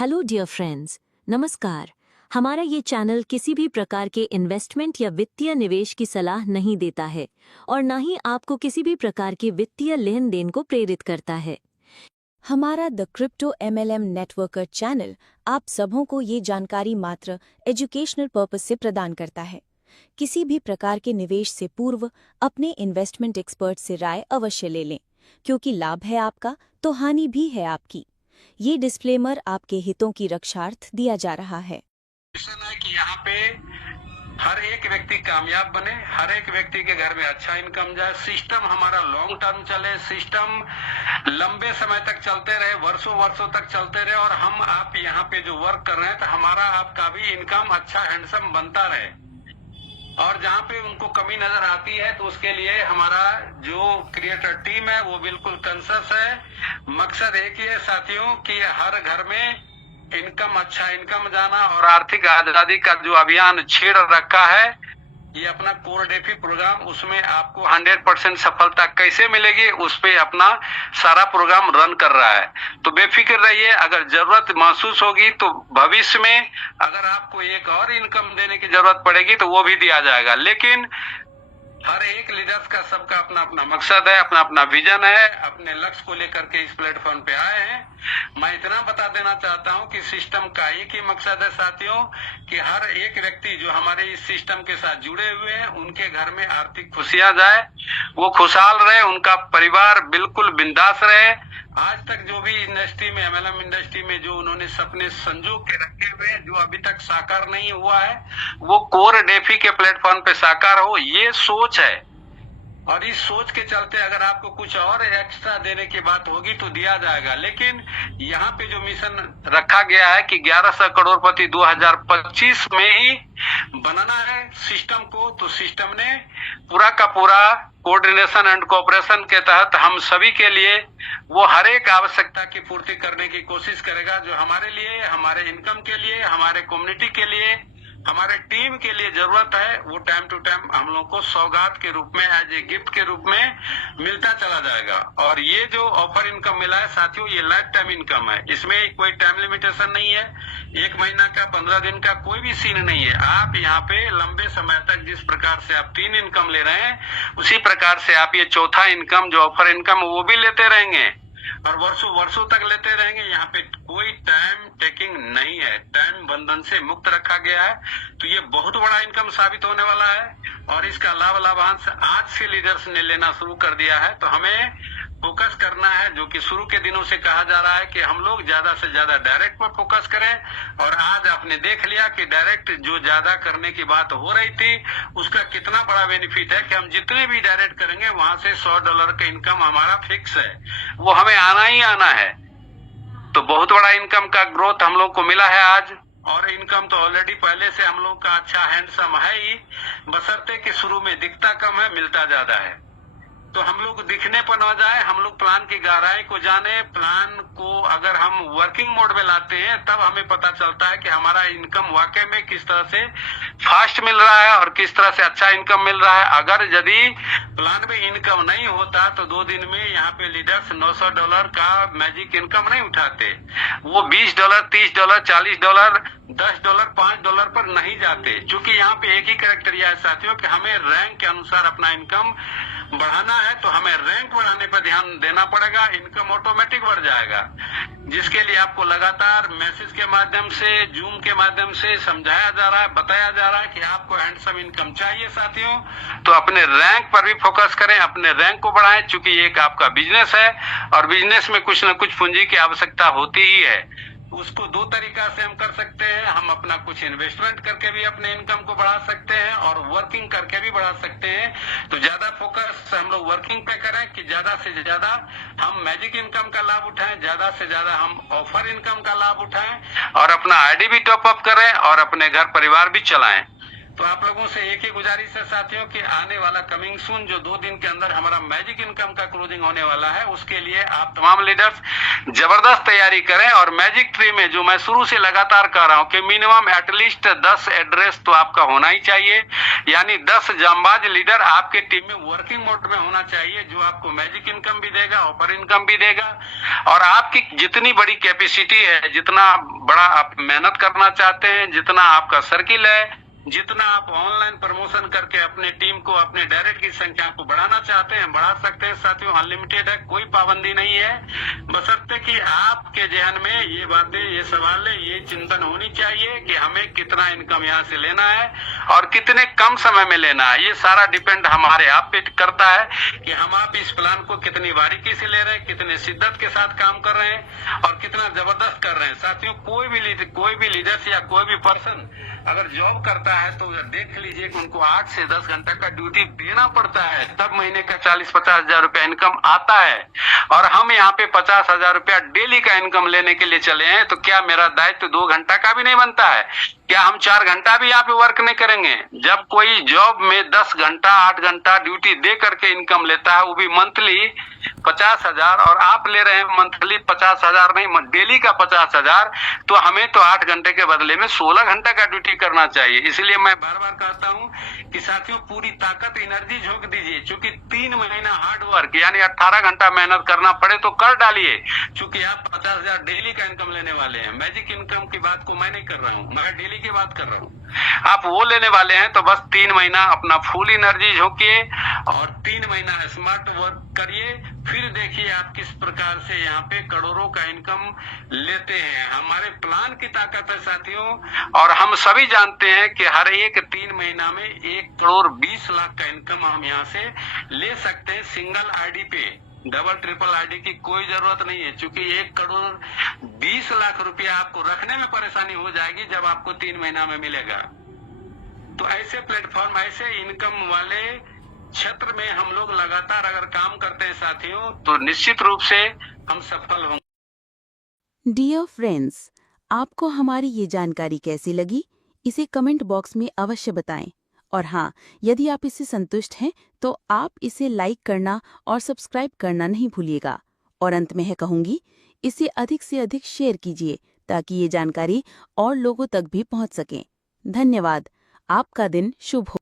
Hello dear friends, नमस्कार। हमारा ये चैनल किसी भी प्रकार के इन्वेस्टमेंट या वित्तीय निवेश की सलाह नहीं देता है और ना ही आपको किसी भी प्रकार के वित्तीय लेन देन को प्रेरित करता है। हमारा the crypto MLM networker channel आप सबों को ये जानकारी मात्र एजुकेशनल पर्पस से प्रदान करता है। किसी भी प्रकार के निवेश से पूर्व अपने इन्वेस्टमेंट एक्सपर्ट से राय अवश्य ले लें, क्योंकि लाभ है आपका तो हानि भी है आपकी। ये डिस्क्लेमर आपके हितों की रक्षार्थ दिया जा रहा है। मिशन है कि यहाँ पे हर एक व्यक्ति कामयाब बने, हर एक व्यक्ति के घर में अच्छा इनकम जाए, सिस्टम हमारा लॉन्ग टर्म चले, सिस्टम लंबे समय तक चलते रहे, वर्षों वर्षों तक चलते रहे और हम आप यहाँ पे जो वर्क कर रहे हैं तो हमारा आपका भी इनकम अच्छा हैंडसम बनता रहे। और जहाँ पे उनको कमी नजर आती है तो उसके लिए हमारा जो क्रिएटर टीम है वो बिल्कुल कंसस है। मकसद एक ही है साथियों कि हर घर में अच्छा इनकम जाना और आर्थिक आजादी का जो अभियान छेड़ रखा है, ये अपना कोर डेफी प्रोग्राम, उसमें आपको 100% सफलता कैसे मिलेगी उस पे अपना सारा प्रोग्राम रन कर रहा है। तो बेफिक्र रहिए, अगर जरूरत महसूस होगी तो भविष्य में अगर आपको एक और इनकम देने की जरूरत पड़ेगी तो वो भी दिया जाएगा। लेकिन हर एक लीडर्स का सबका अपना अपना मकसद है, अपना अपना विजन है, अपने लक्ष्य को लेकर के इस प्लेटफॉर्म पे आए हैं। मैं इतना बता देना चाहता हूं कि सिस्टम का एक ही मकसद है साथियों कि हर एक व्यक्ति जो हमारे इस सिस्टम के साथ जुड़े हुए हैं उनके घर में आर्थिक खुशियां जाए, वो खुशहाल रहे, उनका परिवार बिल्कुल बिंदास रहे। आज तक जो भी इंडस्ट्री में MLM इंडस्ट्री में जो उन्होंने सपने संजो के रखे हुए हैं, जो अभी तक साकार नहीं हुआ है, वो कोर डेफी के प्लेटफॉर्म पे साकार हो, ये सोच है। और इस सोच के चलते अगर आपको कुछ और एक्स्ट्रा देने की बात होगी तो दिया जाएगा। लेकिन यहाँ पे जो मिशन रखा गया है कि 1100 करोड़पति 2025 में ही बनाना है सिस्टम को, तो सिस्टम ने पूरा का पूरा कोऑर्डिनेशन एंड कोऑपरेशन के तहत हम सभी के लिए वो हर एक आवश्यकता की पूर्ति करने की कोशिश करेगा, जो हमारे लिए, हमारे इनकम के लिए, हमारे कम्युनिटी के लिए, हमारे टीम के लिए जरूरत है, वो टाइम टू टाइम हम लोग को सौगात के रूप में, एज ए गिफ्ट के रूप में मिलता चला जाएगा। और ये जो ऑफर इनकम मिला है साथियों, ये लाइफ टाइम इनकम है, इसमें कोई टाइम लिमिटेशन नहीं है, 1 महीना का, 15 दिन का कोई भी सीन नहीं है। आप यहाँ पे लंबे समय तक जिस प्रकार से आप 3 इनकम ले रहे हैं, उसी प्रकार से आप ये चौथा इनकम जो ऑफर इनकम वो भी लेते रहेंगे और वर्षों वर्षों तक लेते रहेंगे। यहाँ पे कोई टाइम टेकिंग नहीं है, टाइम बंधन से मुक्त रखा गया है। तो ये बहुत बड़ा इनकम साबित होने वाला है और इसका लाभांश आज से लीडर्स ने लेना शुरू कर दिया है। तो हमें फोकस करना है, जो कि शुरू के दिनों से कहा जा रहा है कि हम लोग ज्यादा से ज्यादा डायरेक्ट पर फोकस करें। और आज आपने देख लिया कि डायरेक्ट जो ज्यादा करने की बात हो रही थी उसका कितना बड़ा बेनिफिट है कि हम जितने भी डायरेक्ट करेंगे वहां से $100 का इनकम हमारा फिक्स है, वो हमें आना ही आना है। तो बहुत बड़ा इनकम का ग्रोथ हम लोग को मिला है आज। और इनकम तो ऑलरेडी पहले से हम लोग का अच्छा हैंडसम है ही, बशर्ते कि शुरू में दिखता कम है, मिलता ज्यादा है। तो हम लोग दिखने पर न जाए, हम लोग प्लान की गहराई को जाने। प्लान को अगर हम वर्किंग मोड में लाते हैं तब हमें पता चलता है कि हमारा इनकम वाकई में किस तरह से फास्ट मिल रहा है और किस तरह से अच्छा इनकम मिल रहा है। अगर यदि प्लान में इनकम नहीं होता तो 2 दिन में यहाँ पे लीडर्स $900 का मैजिक इनकम नहीं उठाते, वो $20, $30, $40, $10, $5 पर नहीं जाते। क्योंकि यहाँ पे एक ही कैरेक्टरिया है साथियों कि हमें रैंक के अनुसार अपना इनकम बढ़ाना है, तो हमें रैंक बढ़ाने पर ध्यान देना पड़ेगा, इनकम ऑटोमेटिक बढ़ जाएगा। जिसके लिए आपको लगातार मैसेज के माध्यम से, जूम के माध्यम से समझाया जा रहा है, बताया जा रहा है कि आपको हैंडसम इनकम चाहिए साथियों, तो अपने रैंक पर भी फोकस करें, अपने रैंक को बढ़ाएं। चूंकि ये एक आपका बिजनेस है और बिजनेस में कुछ न कुछ पूंजी की आवश्यकता होती ही है। उसको 2 तरीका से हम कर सकते हैं, हम अपना कुछ इन्वेस्टमेंट करके भी अपने इनकम को बढ़ा सकते हैं और वर्किंग करके भी बढ़ा सकते हैं। तो ज्यादा फोकस हम लोग वर्किंग पे करें कि ज्यादा से ज्यादा हम मैजिक इनकम का लाभ उठाएं, ज्यादा से ज्यादा हम ऑफर इनकम का लाभ उठाएं और अपना आईडी भी टॉप अप करें और अपने घर परिवार भी चलाएं। तो आप लोगों से एक ही गुजारिश है साथियों कि आने वाला कमिंग सून जो 2 दिन के अंदर हमारा मैजिक इनकम का क्लोजिंग होने वाला है, उसके लिए आप तमाम लीडर्स जबरदस्त तैयारी करें। और मैजिक ट्री में जो मैं शुरू से लगातार कह रहा हूं कि मिनिमम एटलीस्ट 10 एड्रेस तो आपका होना ही चाहिए, यानी 10 जांबाज लीडर आपके टीम में वर्किंग मोड में होना चाहिए, जो आपको मैजिक इनकम भी देगा, ऑफर इनकम भी देगा। और आपकी जितनी बड़ी कैपेसिटी है, जितना बड़ा आप मेहनत करना चाहते हैं, जितना आपका सर्किल है, जितना आप ऑनलाइन प्रमोशन करके अपने टीम को, अपने डायरेक्ट की संख्या को बढ़ाना चाहते हैं, बढ़ा सकते हैं साथियों। अनलिमिटेड है, कोई पाबंदी नहीं है, बशर्ते कि आपके जहन में ये बातें, ये सवाल, ये चिंतन होनी चाहिए कि हमें कितना इनकम यहाँ से लेना है और कितने कम समय में लेना है। ये सारा डिपेंड हमारे आप पे करता है कि हम आप इस प्लान को कितनी बारीकी से ले रहे हैं, कितने शिद्दत के साथ काम कर रहे हैं और कितना जबरदस्त कर रहे हैं। साथियों, कोई भी लीडर्स या कोई भी पर्सन अगर जॉब करता है तो देख लीजिए कि उनको 8 से 10 घंटा का ड्यूटी देना पड़ता है, तब महीने का 40-50 हजार रुपया इनकम आता है। और हम यहाँ पे 50 हजार रुपया डेली का इनकम लेने के लिए चले हैं, तो क्या मेरा दायित्व 2 घंटा का भी नहीं बनता है? क्या हम 4 घंटा भी यहाँ पे वर्क नहीं करेंगे? जब कोई जॉब में 10 घंटा 8 घंटा ड्यूटी दे करके इनकम लेता है, वो भी मंथली 50 हजार, और आप ले रहे हैं मंथली 50 हजार नहीं, डेली का 50 हजार, तो हमें तो 8 घंटे के बदले में 16 घंटा का ड्यूटी करना चाहिए। इसलिए मैं बार बार कहता हूँ कि साथियों, पूरी ताकत एनर्जी झोंक दीजिए। चूंकि 3 महीना हार्ड वर्क यानी 18 घंटा मेहनत करना पड़े तो कर डालिए, चूंकि आप 50 हजार डेली का इनकम लेने वाले हैं। मैजिक इनकम की बात को मैं नहीं कर रहा हूँ, मैं डेली की बात कर रहा हूँ। आप वो लेने वाले हैं तो बस 3 महीना अपना फुल एनर्जी झोंकिए और 3 महीना स्मार्ट वर्क करिए, फिर देखिए आप किस प्रकार से यहाँ पे करोड़ों का इनकम लेते हैं। हमारे प्लान की ताकत है साथियों, और हम सभी जानते हैं कि हर एक 3 महीना में 1 करोड़ 20 लाख का इनकम हम यहाँ से ले सकते हैं सिंगल आईडी पे। डबल ट्रिपल आईडी की कोई जरूरत नहीं है, क्योंकि 1 करोड़ 20 लाख रुपया आपको रखने में परेशानी हो जाएगी जब आपको 3 महीना में मिलेगा। तो ऐसे प्लेटफॉर्म, ऐसे इनकम वाले क्षेत्र में हम लोग लगातार अगर काम करते हैं साथियों, तो निश्चित रूप से हम सफल होंगे। डियर फ्रेंड्स, आपको हमारी ये जानकारी कैसी लगी, इसे कमेंट बॉक्स में अवश्य बताएं। और हाँ, यदि आप इससे संतुष्ट हैं तो आप इसे लाइक करना और सब्सक्राइब करना नहीं भूलिएगा। और अंत में कहूँगी, इसे अधिक से अधिक शेयर कीजिए ताकि ये जानकारी और लोगों तक भी पहुँच सके। धन्यवाद। आपका दिन शुभ हो।